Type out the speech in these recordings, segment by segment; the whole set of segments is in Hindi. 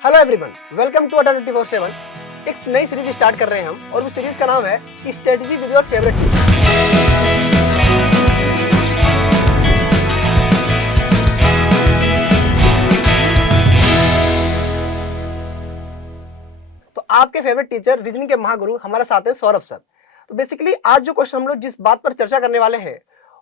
हेलो एवरीवन, वेलकम टू अड्डा 24/7। एक नई सीरीज स्टार्ट कर रहे हैं हम और उस सीरीज का नाम है strategy with your favourite teacher. तो आपके फेवरेट टीचर रीजनिंग के महागुरु हमारे साथ हैं सौरभ सर। तो बेसिकली आज जो क्वेश्चन हम लोग जिस बात पर चर्चा करने वाले हैं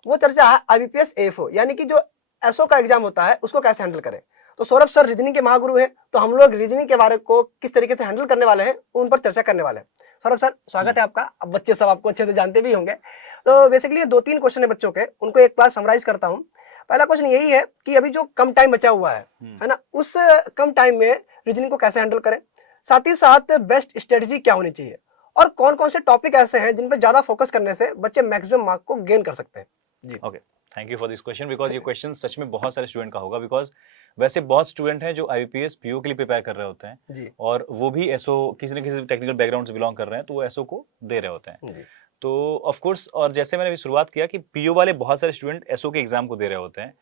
वो चर्चा है IBPS AFO यानी कि जो एसओ का एग्जाम होता है उसको कैसे हैंडल करें। तो सौरभ सर रीजनिंग के महागुरु हैं, तो हम लोग रीजनिंग के बारे को किस तरीके से हैंडल करने वाले हैं उन पर चर्चा करने वाले हैं। सौरभ सर स्वागत है आपका। अब बच्चे सब आपको अच्छे से जानते भी होंगे, तो बेसिकली 2-3 क्वेश्चन है बच्चों के, उनको एक बार समराइज करता हूँ। पहला क्वेश्चन यही है कि अभी जो कम टाइम बचा हुआ है ना, उस कम टाइम में रीजनिंग को कैसे हैंडल करें, साथ ही साथ बेस्ट स्ट्रेटजी क्या होनी चाहिए और कौन कौन से टॉपिक ऐसे हैं जिन पर ज्यादा फोकस करने से बच्चे मैक्सिमम मार्क को गेन कर सकते हैं। जी okay, thank you for this question because ये क्वेश्चन सच में बहुत सारे स्टूडेंट का होगा। बिकॉज वैसे बहुत स्टूडेंट हैं जो IBPS PO के लिए प्रिपेयर कर रहे होते हैं जी और वो भी एसओ किसी न किसी टेक्निकल बैकग्राउंड से बिलोंग कर रहे हैं, तो वो एसओ को दे रहे होते हैं। जी तो ऑफ कोर्स, और जैसे मैंने अभी शुरुआत किया कि PO वाले बहुत सारे स्टूडेंट एसओ के एग्जाम को दे रहे होते हैं,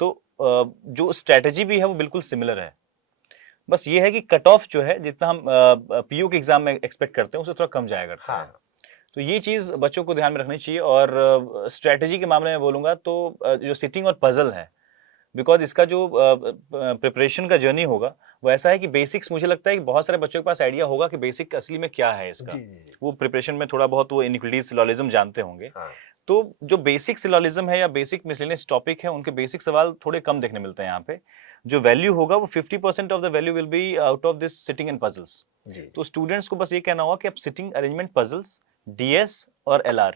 तो जो स्ट्रैटेजी भी है वो बिल्कुल सिमिलर है। बस ये है कि कट ऑफ जो है जितना हम PO के एग्जाम में एक्सपेक्ट करते हैं उससे थोड़ा कम जाया करता है। हाँ तो ये चीज़ बच्चों को ध्यान में रखनी चाहिए। और स्ट्रैटेजी के मामले में बोलूँगा तो जो सिटिंग और पजल है, बिकॉज इसका जो प्रिपरेशन का जर्नी होगा वो ऐसा है कि बेसिक्स, मुझे लगता है कि बहुत सारे बच्चों के पास आइडिया होगा कि बेसिक असली में क्या है इसका। जी जी वो प्रिपरेशन में थोड़ा बहुत वो इनइक्वालिटीज सिलोजिज्म जानते होंगे। हाँ तो जो बेसिक सिलोजिज्म है या बेसिक मिसलेनियस टॉपिक है, उनके बेसिक सवाल थोड़े कम देखने मिलते हैं यहाँ पे। जो वैल्यू होगा वो 50% of the value will be out of this sitting and puzzles. जी तो स्टूडेंट्स को बस ये कहना होगा कि आप सिटिंग, अरेंजमेंट, पजल्स, DS और LR,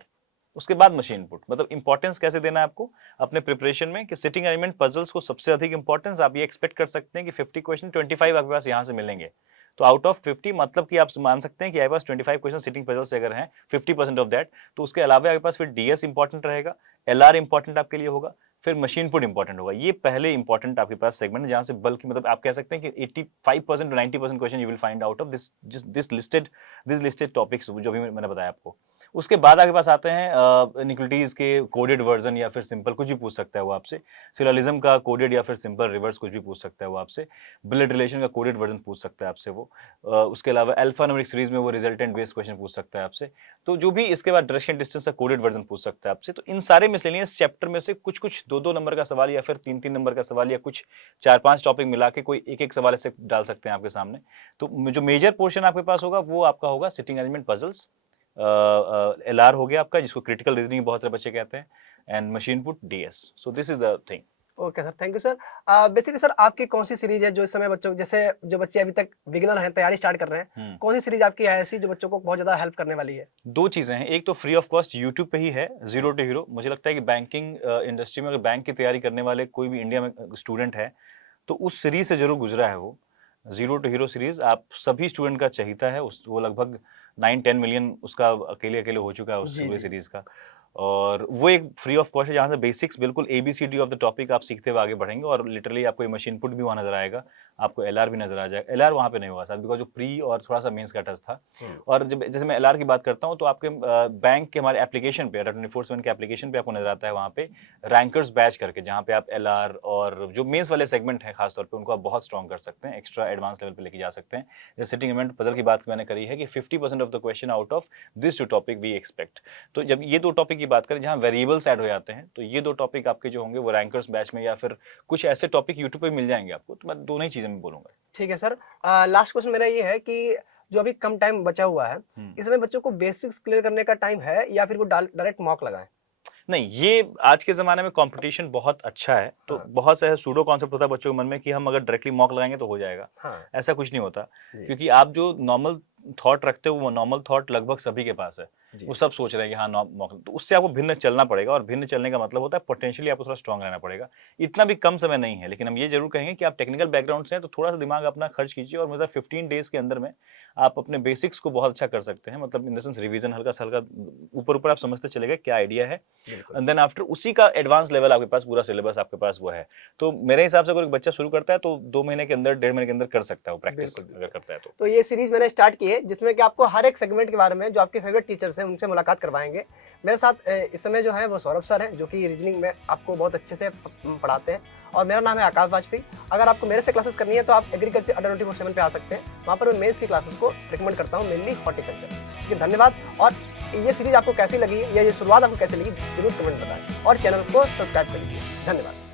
उसके बाद मशीन इनपुट, मतलब इंपॉर्टेंस कैसे देना है आपको अपने प्रिपरेशन में कि सिटिंग, अरेंजमेंट, पजल्स को सबसे अधिक इंपॉर्टेंस। आप ये एक्सपेक्ट कर सकते हैं कि 50 क्वेश्चन 25 आपके पास यहाँ से मिलेंगे। तो आउट ऑफ 50 मतलब कि आप मान सकते हैं कि आपके पास 25 क्वेश्चन सिटिंग पजल्स अगर हैं 50% ऑफ दैट, तो उसके अलावा आपके पास फिर DS इंपॉर्टेंट रहेगा, LR इंपॉर्टेंट आपके लिए होगा, फिर मशीन इनपुट इंपॉर्टेंट होगा। ये पहले इंपॉर्टेंट आपके पास सेगमेंट है जहां से बल्कि मतलब आप कह सकते हैं कि 85% to 90% question you will find out of this listed topics जो भी मैंने बताया आपको। उसके बाद आपके पास आते हैं इनइक्वालिटीज के कोडेड वर्जन या फिर सिंपल, कुछ भी पूछ सकता है वो आपसे। सिलोजिज्म का कोडेड या फिर सिंपल रिवर्स कुछ भी पूछ सकता है वो आपसे। ब्लड रिलेशन का कोडेड वर्जन पूछ सकता है आपसे वो। उसके अलावा अल्फा न्यूमेरिक सीरीज में वो रिजल्टेंट बेस्ड क्वेश्चन पूछ सकता है आपसे। तो जो भी इसके बाद डायरेक्शन डिस्टेंस का कोडेड वर्जन पूछ सकता है आपसे। तो इन सारे मिसलेनियस चैप्टर में से कुछ कुछ 2-2 नंबर का सवाल या फिर 3-3 नंबर का सवाल या कुछ 4-5 टॉपिक मिला के कोई एक सवाल ऐसे डाल सकते हैं आपके सामने। तो जो मेजर पोर्शन आपके पास होगा वो आपका होगा सिटिंग, अरेंजमेंट, पजल्स, LR हो गया आपका जिसको क्रिटिकल रीजनिंग बहुत सारे बच्चे कहते हैं, and machine input, DS। So this is the thing. Okay sir, thank you sir. Basically sir आपकी कौन सी सीरीज है जो इस समय बच्चों, जैसे जो बच्चे अभी तक बिगिनर हैं, तैयारी स्टार्ट कर रहे हैं, कौन सी सीरीज आपकी है ऐसी जो बच्चों को बहुत ज्यादा हेल्प करने वाली है? 2 चीजें हैं। एक तो फ्री ऑफ कॉस्ट यूट्यूब पे ही है, जीरो टू हीरो। मुझे लगता है कि बैंकिंग इंडस्ट्री में अगर बैंक की तैयारी करने वाले कोई भी इंडिया में स्टूडेंट है तो उस सीरीज से जरूर गुजरा है वो। जीरो टू हीरो सीरीज आप सभी स्टूडेंट का चहीता है। वो लगभग 9-10 मिलियन उसका अकेले हो चुका है उस पूरे सीरीज का। और वो एक फ्री ऑफ कॉस्ट है जहाँ से बेसिक्स बिल्कुल ABCD ऑफ द टॉपिक आप सीखते हुए आगे बढ़ेंगे। और लिटरली आपको ये मशीन इनपुट भी वहाँ नजर आएगा, आपको LR भी नजर आ जाएगा। LR वहाँ पे नहीं होगा साथ, बिकॉज जो प्री और थोड़ा सा मेंस का टच था। और जब जैसे मैं LR की बात करता हूँ तो आपके बैंक के हमारे एप्लीकेशन पे, 24/7 के एप्लीकेशन पे आपको नजर आता है वहाँ पे रैंकर्स बैच करके, जहाँ पे आप LR और जो मेंस वाले सेगमेंट है खासतौर पे उनको आप बहुत स्ट्रॉन्ग कर सकते हैं, एक्स्ट्रा एडवांस लेवल पे लेके जा सकते हैं। जैसे सिटिंग, अरेंजमेंट, पजल की बात मैंने करी है कि 50% of the question out of this 2 topic we expect. तो जब ये 2 टॉपिक की बात करें जहाँ वेरिएबल्स ऐड हो जाते हैं, तो ये 2 टॉपिक आपके जो होंगे वो रैंकर्स बैच में या फिर कुछ ऐसे टॉपिक यूट्यूब पे मिल जाएंगे आपको। तो मैं दोनों ही चीजें में बोलूंगा। ठीक है सर। लास्ट क्वेश्चन मेरा ये है कि जो अभी कम टाइम बचा हुआ है, इसमें बच्चों को बेसिक्स क्लियर करने का टाइम है या फिर वो डायरेक्ट मॉक लगाएं? नहीं, ये आज के ज़माने में कंपटीशन बहुत अच्छा है। तो बहुत सारे सूडो कॉन्सेप्ट होता है बच्चों के मन में कि हम अगर डायरेक्टली मॉक लगाएंगे तो हो जाएगा। ऐसा कुछ नहीं होता, क्योंकि आप जो नॉर्मल थॉट रखते हो वो नॉर्मल थॉट लगभग सभी के पास है। वो सब सोच रहे हैं कि हाँ मॉक, तो उससे आपको भिन्न चलना पड़ेगा। और भिन्न चलने का मतलब होता है पोटेंशियली आपको थोड़ा स्ट्रांग रहना पड़ेगा। इतना भी कम समय नहीं है, लेकिन हम ये जरूर कहेंगे कि आप टेक्निकल बैकग्राउंड से हैं तो थोड़ा सा दिमाग अपना खर्च कीजिए और मतलब 15 डेज के अंदर में आप अपने बेसिक्स को बहुत अच्छा कर सकते हैं। मतलब इन द सेंस रिवीजन हल्का सा हल्का ऊपर आप समझते चले गए क्या आइडिया है, एंड देन आफ्टर उसी का एडवांस लेवल आपके पास, पूरा सिलेबस आपके पास वो है। तो मेरे हिसाब से अगर एक बच्चा शुरू करता है तो 2 महीने के अंदर, 1.5 महीने के अंदर कर सकता है वो प्रैक्टिस अगर करता है तो। ये सीरीज मैंने स्टार्ट की है ये जिसमें कि आपको हर एक सेगमेंट के बारे में जो आपके फेवरेट टीचर्स हैं उनसे मुलाकात करवाएंगे। मेरे साथ इस समय जो है वो सौरभ सर हैं, जो कि रीजनिंग में आपको बहुत अच्छे से पढ़ाते हैं, और मेरा नाम है आकाश वाजपेयी। अगर आपको मेरे से क्लासेस करनी है तो आप एग्रीकल्चर अड्डा 24/7 पे आ सकते हैं। वहाँ पर मैं मेंस की क्लासेस को रिकमेंड करता हूँ, मेनली हॉर्टिकल्चर। ठीक है, धन्यवाद। और ये सीरीज आपको कैसी लगी या ये शुरुआत आपको कैसी लगी जरूर कमेंट बताएं, और चैनल को सब्सक्राइब कर लीजिए। धन्यवाद।